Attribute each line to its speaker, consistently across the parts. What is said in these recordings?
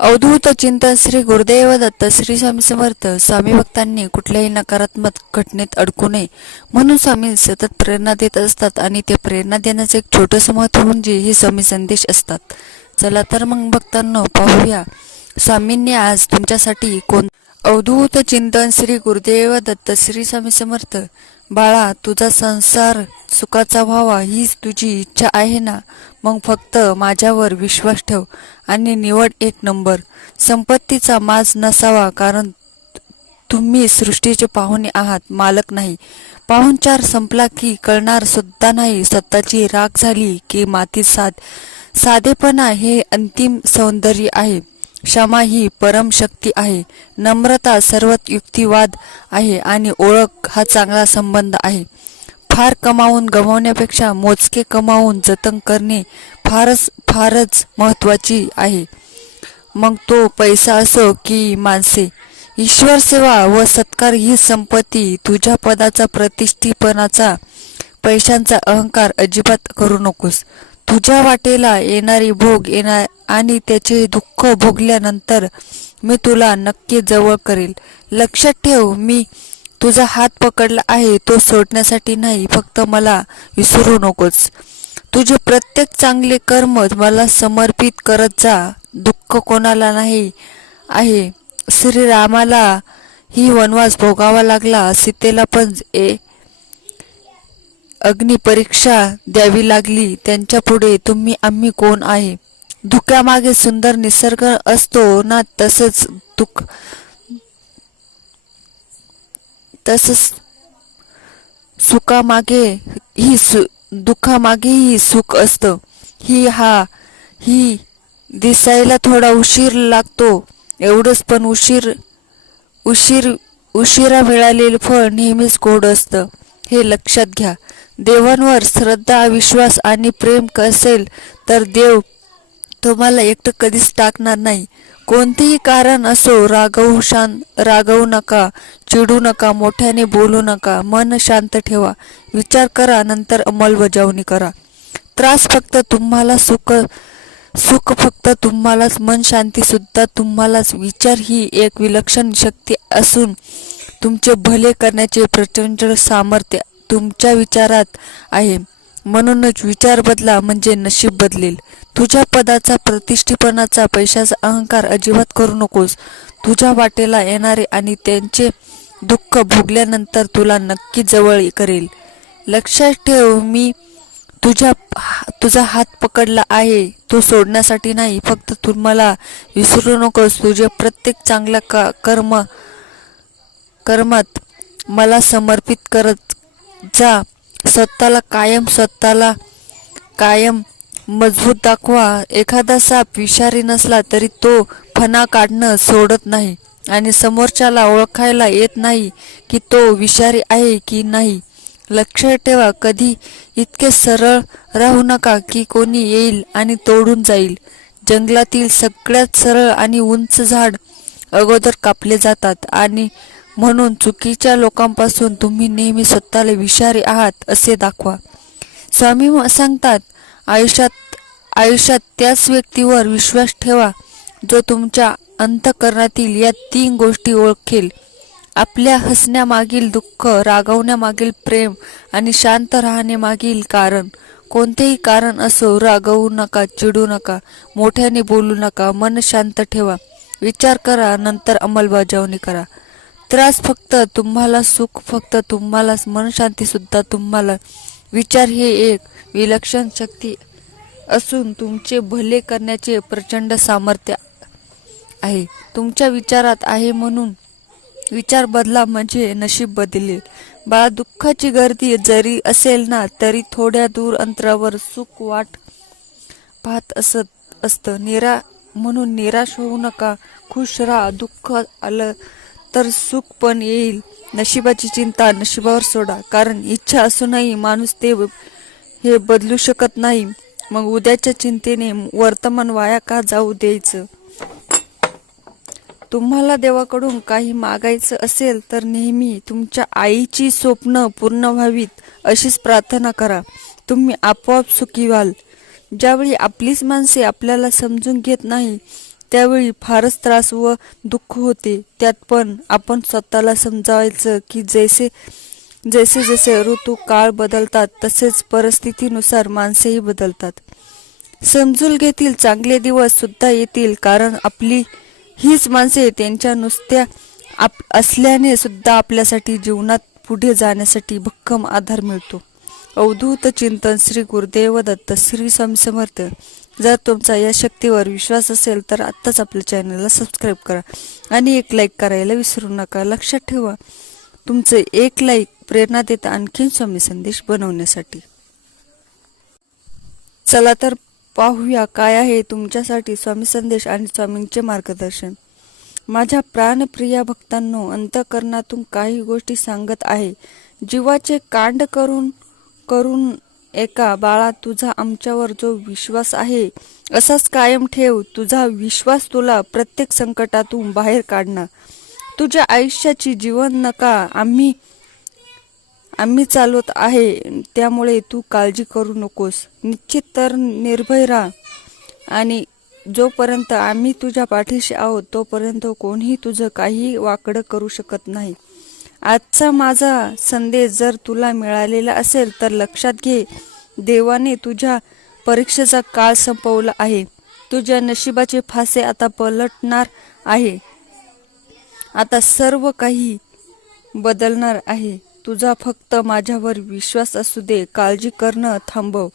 Speaker 1: अवधूत चिंतन श्री गुरुदेव दत्त श्री स्वामी समर्थ स्वामी भक्तांनी कुठल्याही नकारात्मक घटनेत अडकू नये. म्हणून स्वामी सतत प्रेरणा देत असतात आणि ते प्रेरणा देण्याचं एक छोटंसं महत्त्व म्हणजे हे स्वामी संदेश असतात. चला तर मग भक्तांनो पाहूया. स्वामींनी आज तुमच्यासाठी कोण अवधूत चिंतन श्री गुरुदेव दत्त श्री स्वामी समर्थ. बाळा तुझा संसार सुखाचा व्हावा हीच तुझी इच्छा आहे ना? मग फक्त माझ्यावर विश्वास ठेव आणि निवड एक नंबर. संपत्तीचा माज नसावा कारण तुम्ही सृष्टीचे पाहुणे आहात मालक नाही. पाहुणचार संपला की कळणार सुद्धा नाही स्वतःची राख झाली की मातीत साध साधेपणा हे अंतिम सौंदर्य आहे. क्षमा ही परमशक्ती आहे. नम्रता सर्वात युक्तिवाद आहे आणि ओळख हा चांगला संबंध आहे. फार कमावून गमावण्यापेक्षा मोजके कमावून जतन करणे फारच फारच महत्वाची आहे. मग तो पैसा असो की माणसे ईश्वर सेवा व सत्कार ही संपत्ती तुझ्या पदाचा प्रतिष्ठीपणाचा पैशांचा अहंकार अजिबात करू नकोस. तुझ्या वाटेला येणारी भोग येणार आणि त्याचे दुःख भोगल्यानंतर मी तुला नक्की जवळ करेल. लक्षात ठेव मी तुझा हात पकडला आहे तो सोडण्यासाठी नाही फक्त मला विसरू नकोस. तुझे प्रत्येक चांगले कर्म मला समर्पित करत जा. दुःख कोणाला नाही आहे. श्रीरामाला ही वनवास भोगावा लागला सीतेला पण ए अग्निपरीक्षा द्यावी लागली. त्यांच्या पुढे तुम्ही आम्ही कोण आहे? धुक्यामागे सुंदर निसर्ग असतो ना तसंच दुःख. तसंच सुखामागे ही सु दुःखामागेही सुख असतं. ही हा ही दिसायला थोडा उशीर लागतो. एवढंच पण उशीर उशीर उशिरा मिळालेलं फळ नेहमीच गोड असतं. हे लक्षात घ्या. देवांवर श्रद्धा विश्वास आणि प्रेम असेल तर देव तुम्हाला एकटं कधीच टाकणार नाही. कोणतेही कारण असो रागवू शांत रागवू नका चिडू नका मोठ्याने बोलू नका मन शांत ठेवा. विचार करा नंतर अंमलबजावणी करा. त्रास फक्त तुम्हाला सुख सुख फक्त तुम्हालाच मन शांती सुद्धा तुम्हालाच. विचार ही एक विलक्षण शक्ती असून तुमचे भले करण्याचे प्रचंड सामर्थ्य तुमच्या विचारात आहे. म्हणूनच विचार बदला म्हणजे नशीब बदलेल. तुझ्या पदाचा प्रतिष्ठीपणाचा पैशाचा अहंकार अजिबात करू नकोस. तुझ्या वाटेला येणारे आणि त्यांचे दुःख भोगल्यानंतर तुला नक्की जवळ करेल. लक्षात ठेव मी तुझ्या तुझा हात पकडला आहे. तो सोडण्यासाठी नाही फक्त तुम्हाला विसरू नकोस. तुझे प्रत्येक चांगला का कर्म कर्मात मला समर्पित करत जा. स्वतःला कायम स्वतःला कायम मजबूत दाखवा. एखादा साप विषारी नसला तरी तो फणा काढणं सोडत नाही आणि समोरच्याला ओळखायला येत नाही की तो विषारी आहे की नाही. लक्षात ठेवा कधी इतके सरळ राहू नका की कोणी येईल आणि तोडून जाईल. जंगलातील सगळ्यात सरळ आणि उंच झाड अगोदर कापले जातात आणि म्हणून चुकीच्या लोकांपासून तुम्ही नेहमी स्वतःला विषारी आहात असे दाखवा. स्वामी सांगतात आयुष्यात आयुष्यात त्याच व्यक्तीवर विश्वास ठेवा जो तुमच्या अंतकरणातील या तीन गोष्टी ओळखेल. आपल्या हसण्यामागील दुःख रागवण्यामागील प्रेम आणि शांत राहण्यामागील कारण. कोणतेही कारण असो रागवू नका चिडू नका मोठ्याने बोलू नका मन शांत ठेवा. विचार करा नंतर अंमलबजावणी करा. त्रास फक्त तुम्हाला सुख फक्त तुम्हालाच मनशांती सुद्धा तुम्हाला. विचार हे एक विलक्षण शक्ती असून तुमचे भले करण्याचे प्रचंड सामर्थ्य आहे. तुमच्या विचारात आहे म्हणून विचार बदला म्हणजे नशीब बदलेल. बाळा दुःखाची गर्दी जरी असेल ना तरी थोड्या दूर अंतरावर सुख वाट पाहत असत असतं. निरा म्हणून निराश होऊ नका. खुश राहा. दुःख आलं तर सुख पण येईल. नशिबाची चिंता नशिबावर सोडा कारण इच्छा असूनही माणूस ते हे बदलू शकत नाही. मग उद्याच्या चिंतेने वर्तमान वाया का जाऊ द्यायचं? तुम्हाला देवाकडून काही मागायचं असेल तर नेहमी तुमच्या आईची स्वप्न पूर्ण व्हावीत अशीच प्रार्थना करा. तुम्ही आपोआप सुखी व्हाल. ज्यावेळी आपलीच माणसे आपल्याला समजून घेत नाही त्यावेळी फारच त्रास व दुःख होते. त्यात पण आपण स्वतःला समजावायचं की जैसे जैसे जसे ऋतू काळ बदलतात तसेच परिस्थितीनुसार माणसेही बदलतात. समजून घेतील चांगले दिवस सुद्धा येतील कारण आपली हीच माणसे त्यांच्या नुसत्या आप असल्याने सुद्धा आपल्यासाठी जीवनात पुढे जाण्यासाठी भक्कम आधार मिळतो. अवधूत चिंतन श्री गुरुदेव दत्त श्री समसमर्थ समर्थ. जर तुमचा या शक्तीवर विश्वास असेल तर आत्ताच आपल्या चॅनलला सबस्क्राईब करा आणि एक लाईक करायला विसरू नका. लक्षात ठेवा तुमचे एक लाईक प्रेरणा देत आणखीन स्वामी संदेश बनवण्यासाठी. चला तर पाहूया काय आहे तुमच्यासाठी स्वामी संदेश आणि स्वामींचे मार्गदर्शन. माझ्या प्राणप्रिया भक्तांनो अंतकरणातून काही गोष्टी सांगत आहे. जीवाचे कांड करून करून एका बाळा तुझा आमच्यावर जो विश्वास आहे असाच कायम ठेव. तुझा विश्वास तुला प्रत्येक संकटातून बाहेर काढणार. तुझ्या आयुष्याची जीवन नका. आम्ही आम्ही चालवत आहे. त्यामुळे तू काळजी करू नकोस. निश्चित तर निर्भय राहा. आणि जोपर्यंत आम्ही तुझ्या पाठीशी आहोत तोपर्यंत कोणीही तुझं काही वाकडं करू शकत नाही. आजचा माझा संदेश जर तुला मिळालेला असेल तर लक्षात घे देवाने तुझ्या परीक्षेचा काळ संपवला आहे. तुझ्या नशिबाचे फासे आता पलटणार आहे. आता सर्व काही बदलणार आहे. तुझा फक्त माझ्यावर विश्वास असू दे काळजी करणं थांबव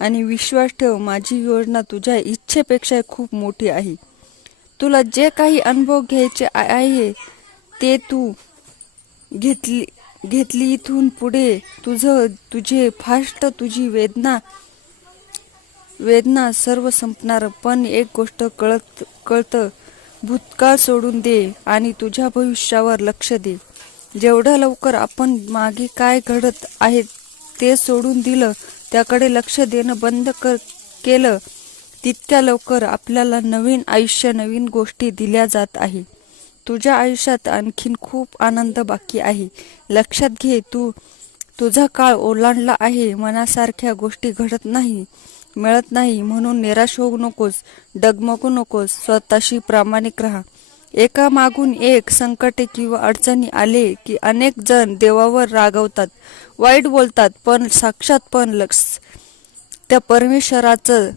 Speaker 1: आणि विश्वास ठेव माझी योजना तुझ्या इच्छेपेक्षा खूप मोठी आहे. तुला जे काही अनुभव घ्यायचे आहे ते तू घेतली घेतली इथून पुढे तुझं तुझे फास्ट तुझी वेदना वेदना सर्व संपणार पण एक गोष्ट कळत कळतं. भूतकाळ सोडून दे आणि तुझ्या भविष्यावर लक्ष दे. जेवढं लवकर आपण मागे काय घडत आहे ते सोडून दिलं त्याकडे लक्ष देणं बंद कर केलं तितक्या लवकर आपल्याला नवीन आयुष्य नवीन गोष्टी दिल्या जात आहे. तुझ्या आयुष्यात आणखीन खूप आनंद बाकी आहे. लक्षात घे तू तुझा काळ ओलांडला आहे. मनासारख्या गोष्टी घडत नाही मिळत नाही. म्हणून निराश होऊ नकोस डगमगू नकोस. स्वतःशी प्रामाणिक राहा. एका मागून एक संकटे किंवा अडचणी आले की अनेक जण देवावर रागवतात वाईट बोलतात पण साक्षात पण लक्ष त्या परमेश्वराचं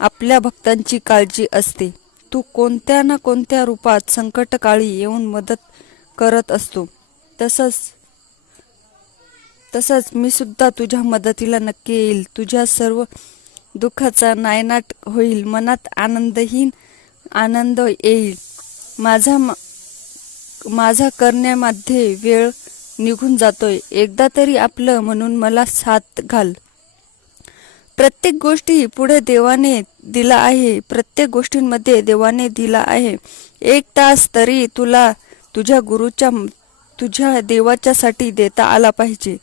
Speaker 1: आपल्या भक्तांची काळजी असते. तू कोणत्या ना कोणत्या रूपात संकटकाळी येऊन मदत करत असतो. तसंच तसंच मी सुद्धा तुझ्या मदतीला नक्की येईल. तुझ्या सर्व दुःखाचा नायनाट होईल. मनात आनंदहीन आनंद येईल. माझा म- माझा करण्यामध्ये वेळ निघून जातोय. एकदा तरी आपलं म्हणून मला साथ घाल. प्रत्येक गोष्टी पुढे देवाने दिला आहे. प्रत्येक गोष्टींमध्ये देवाने दिला आहे. एक तास तरी तुला तुझ्या गुरुच्या तुझ्या देवाच्यासाठी देता आला पाहिजे.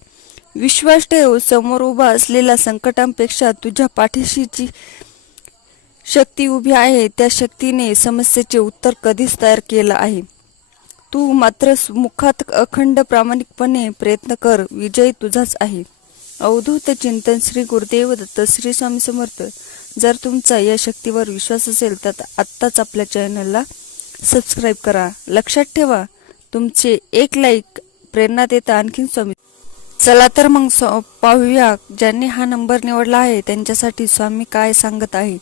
Speaker 1: विश्वास ठेव समोर उभा असलेल्या संकटांपेक्षा तुझ्या पाठीशी जी शक्ती उभी आहे. त्या शक्तीने समस्येचे उत्तर कधीच तयार केलं आहे. तू मात्र मुखात अखंड प्रामाणिकपणे प्रयत्न कर. विजय तुझाच आहे. अवधूत चिंतन श्री गुरुदेव दत्त श्री स्वामी समर्थ. जर तुमचा या शक्तीवर विश्वास असेल तर आत्ताच आपल्या चॅनलला सबस्क्राईब करा. लक्षात ठेवा तुमचे एक लाईक प्रेरणा देता आणखीन स्वामी. चला तर मग पाहूया ज्यांनी हा नंबर निवडला आहे त्यांच्यासाठी स्वामी काय सांगत आहे.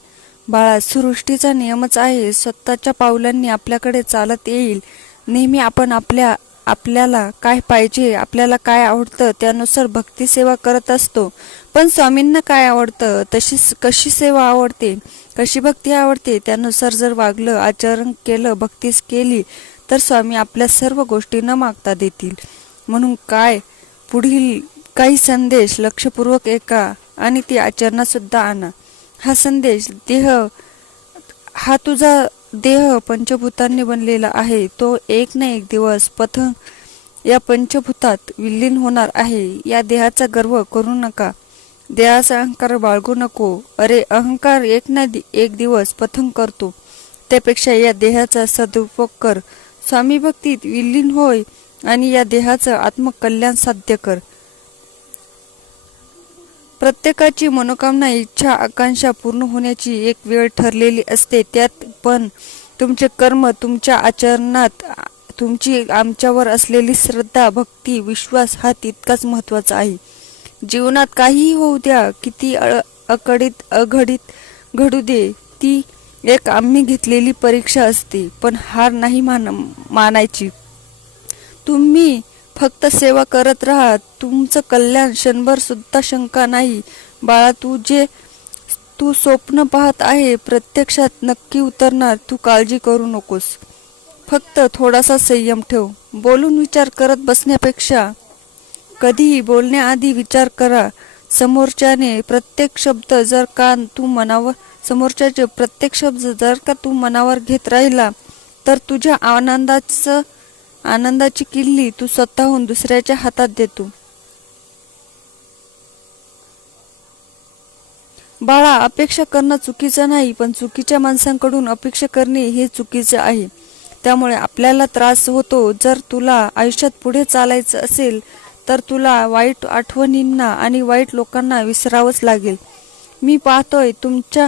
Speaker 1: बाळा सृष्टीचा नियमच आहे स्वतःच्या पावलांनी आपल्याकडे चालत येईल. नेहमी आपण आपल्या आपल्याला काय पाहिजे आपल्याला काय आवडतं त्यानुसार भक्ती सेवा करत असतो. पण स्वामींना काय आवडतं तशी कशी सेवा आवडते कशी भक्ती आवडते त्यानुसार जर वागलं आचरण केलं भक्तीच केली तर स्वामी आपल्या सर्व गोष्टी न मागता देतील. म्हणून काय पुढील काही संदेश लक्षपूर्वक ऐका आणि ते आचरणात सुद्धा आणा. हा संदेश देह हा तुझा देह पंचभूतांनी बनलेला आहे. तो एक ना एक दिवस पथ या पंचभूतात विलीन होणार आहे. या देहाचा गर्व करू नका. देहाचा अहंकार बाळगू नको. अरे अहंकार एक ना दि- एक दिवस पथन करतो. त्यापेक्षा या देहाचा सदुपयोग कर. स्वामी भक्तीत विलीन होय आणि या देहाचं आत्मकल्याण साध्य कर. प्रत्येकाची मनोकामना इच्छा आकांक्षा पूर्ण होण्याची एक वेळ ठरलेली असते. त्यात पण तुमचे कर्म तुमच्या आचरणात तुमची आमच्यावर असलेली श्रद्धा भक्ती विश्वास हा तितकाच महत्त्वाचा आहे. जीवनात काहीही होऊ द्या किती अकडीत अघडीत घडू दे ती एक आम्ही घेतलेली परीक्षा असते पण हार नाही मान मानायची. तुम्ही फक्त सेवा करत राहा तुमचं कल्याण क्षणभर सुद्धा शंका नाही. बाळा तू जे तू स्वप्न पाहत आहे प्रत्यक्षात नक्की उतरणार. तू काळजी करू नकोस. फक्त थोडासा संयम ठेव. बोलून विचार करत बसण्यापेक्षा कधीही बोलण्याआधी विचार करा. समोरच्याने प्रत्येक शब्द जर का तू मनावर समोरच्याचे प्रत्येक शब्द जर का तू मनावर घेत राहिला तर तुझ्या आनंदाचं आनंदाची किल्ली तू स्वतःहून दुसऱ्याच्या हातात देतो. बाळा अपेक्षा करणं चुकीचं नाही पण चुकीच्या माणसांकडून अपेक्षा करणे हे चुकीचं आहे. त्यामुळे आपल्याला त्रास होतो. जर तुला आयुष्यात पुढे चालायचं असेल तर तुला वाईट आठवणींना आणि वाईट लोकांना विसरावंच लागेल. मी पाहतोय तुमच्या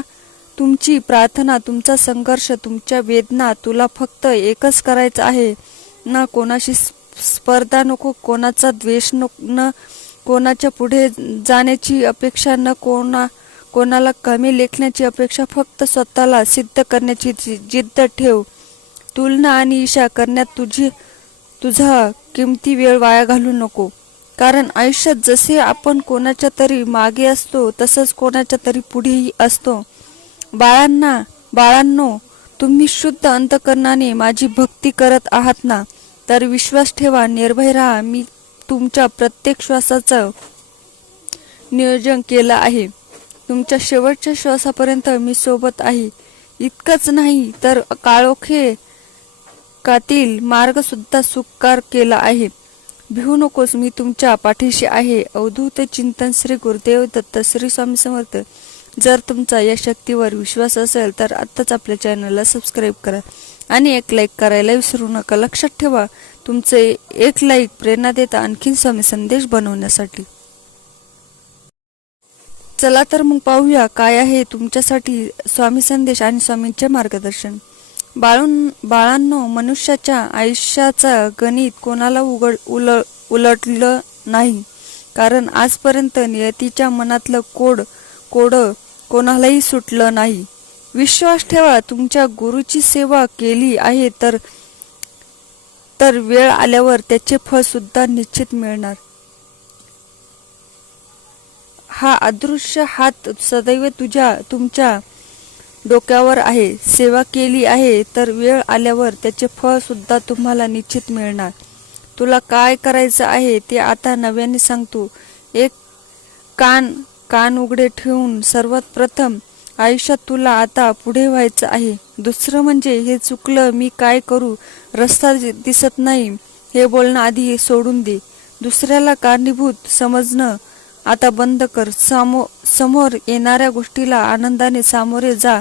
Speaker 1: तुमची प्रार्थना तुमचा संघर्ष तुमच्या वेदना तुला फक्त एकच करायचं आहे. ना कोणाशी स्पर्धा नको कोणाचा द्वेष नको न कोणाच्या पुढे जाण्याची अपेक्षा न कोणा कोणाला कमी लेखण्याची अपेक्षा फक्त स्वतःला सिद्ध करण्याची जि- जिद्द ठेव. तुलना आणि ईशा करण्यात तुझी तुझा किमती वेळ वाया घालू नको. कारण आयुष्यात जसे आपण कोणाच्या तरी मागे असतो तसंच कोणाच्या तरी पुढेही असतो. बाळांना बाळांनो तुम्ही शुद्ध अंतकरणाने माझी भक्ती करत आहात ना? तर विश्वास ठेवा निर्भय राहा. मी तुमच्या प्रत्येक श्वासाचं नियोजन केलं आहे. तुमच्या शेवटच्या श्वासापर्यंत मी सोबत आहे. इतकंच नाही तर काळोखे कातील मार्ग सुद्धा सुकार केला आहे. भिवू नकोस मी तुमच्या पाठीशी आहे. अवधूत चिंतन श्री गुरुदेव दत्त श्री स्वामी समर्थ. जर तुमचा या शक्तीवर विश्वास असेल तर आत्ताच आपल्या चॅनलला सबस्क्राईब करा आणि एक लाईक करायला विसरू नका. लक्षात ठेवा तुमचे एक लाईक प्रेरणा देता आणखीन स्वामी संदेश बनवण्यासाठी. चला तर मग पाहूया काय आहे तुमच्यासाठी स्वामी संदेश आणि स्वामींचे मार्गदर्शन. बाळून बाळांनो मनुष्याच्या आयुष्याचा गणित कोणाला उघड उल उलटलं नाही. कारण आजपर्यंत नियतीच्या मनातलं कोड कोड कोणालाही सुटलं नाही. विश्वास ठेवा तुमच्या गुरुची सेवा केली आहे तर तर वेळ आल्यावर त्याचे फळ सुद्धा निश्चित मिळणार. हा अदृश्य हात सदैव तुझ्या तुमच्या डोक्यावर आहे. सेवा केली आहे तर वेळ आल्यावर त्याचे फळ सुद्धा तुम्हाला निश्चित मिळणार. तुला काय करायचं आहे ते आता नव्याने सांगतो एक कान कान उघडे ठेवून सर्वात प्रथम आयुष्यात तुला आता पुढे व्हायचं आहे. दुसरं म्हणजे हे चुकलं मी काय करू? रस्ता दि- दिसत नाही. हे बोलणं आधी सोडून दे. दुसऱ्याला कारणीभूत समजणं आता बंद कर. सामो समोर येणाऱ्या गोष्टीला आनंदाने सामोरे जा.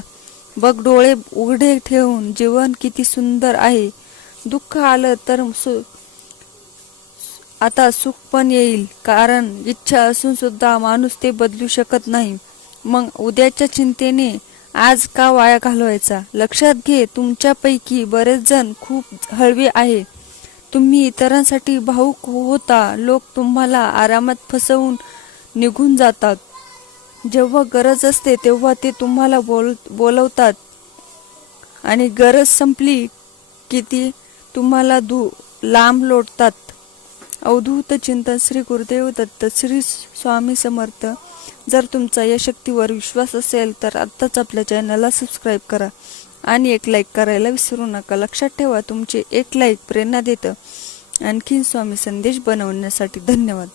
Speaker 1: बघ डोळे उघडे ठेवून जीवन किती सुंदर आहे. दुःख आलं तर सु- आता सुख पण येईल. कारण इच्छा असून सुद्धा माणूस ते बदलू शकत नाही. मग उद्याच्या चिंतेने आज का वाया घालवायचा? लक्षात घे तुमच्यापैकी बरेच जण खूप हळवे आहे. तुम्ही इतरांसाठी भाऊक होता. लोक तुम्हाला आरामात फसवून निघून जातात. जेव्हा गरज असते तेव्हा ते तुम्हाला बोल बोलवतात. आणि गरज संपली की ती तुम्हाला दू लांब लोटतात. अवधूत चिंतन श्री गुरुदेव दत्त श्री स्वामी समर्थ. जर तुमचा या शक्तीवर विश्वास असेल तर आत्ताच आपल्या चॅनलला सबस्क्राईब करा. आणि एक लाईक करायला विसरू नका. लक्षात ठेवा तुमचे एक लाईक प्रेरणा देतं. आणखीन स्वामी संदेश बनवण्यासाठी धन्यवाद.